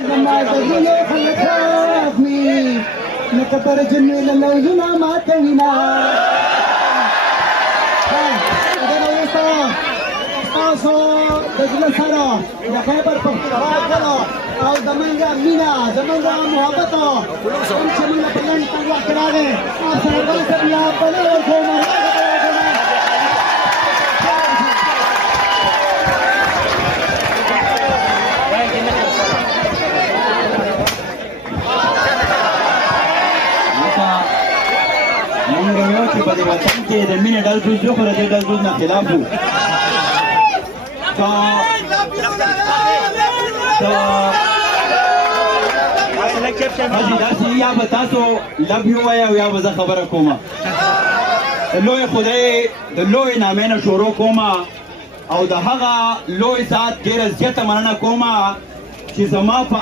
زما د زړه خلک راغلي لکه برجنې له لوزونه ماتوینه تاسو د زړه سره د خیبر پښتونخوا کله او زمونږ مینه زمونږ محبت کوم چې موږ په لنډ تنګ وخت کې راغی او صاحبان صاحب یا بلې ورکوم مونږ یو چې په دې وطن کې د مینې ډلډوز یو خو د دې ډلډوز نه خلاف وو حاجي داسې یا به تاسو لب یو وایه او یا به زه خبره کومه د لوی خدای د لوی نامې نه شروع کومه او د هغه لوی ذات ډېره زیاته مننه کومه چې زما په